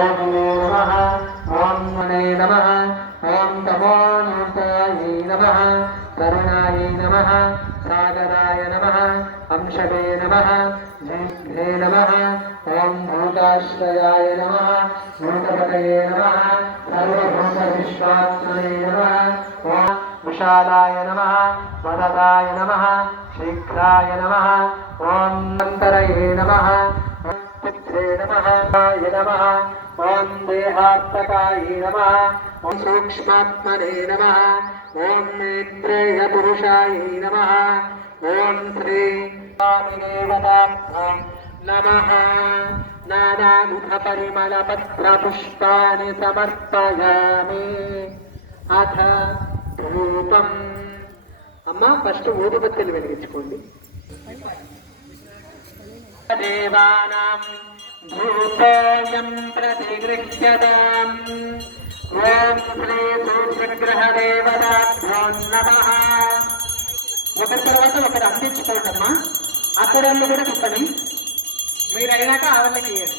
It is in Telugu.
ఓం నమో. నమ. ఓం మనే నమ ఓం తమోనాథాయ నమ. కరుణాయ నమ. సాగరాయ నమ. అంశవే నమ. జీఘ్నే నమ. ఓం భూతాశ్రయాయ నమ. భూతపతయే నమ. సర్వభూత విశ్వాత్మనే నమ. ఓం విశాలాయ నమ. వరదాయ నమ. శీఘ్రాయ నమ. ఓం అంతరయే నమ. नमः य नमः ॐ देहात्मकाय नमः ॐ सूक्ष्मात्मने नमः ॐ नेत्रेयपुरुषाय नमः ॐ श्री स्वामिदेवताभ्यां नमः नानाविधपरिमलपत्रपुष्पाणि సమర్పయామి అథ ధూపం అమ్మ ఫస్ట్ ఊదుబత్తీలు వెలిగించుకోండి దేవానాం भूतोऽयं प्रतिगृह्यताम् ॐ श्री ఒకరి తర్వాత ఒకరు అందించుకోండమ్మా. అక్కడళ్ళు కూడా చెప్పండి మీరైనాక ఆవిళ్ళకి ఇవ్వండి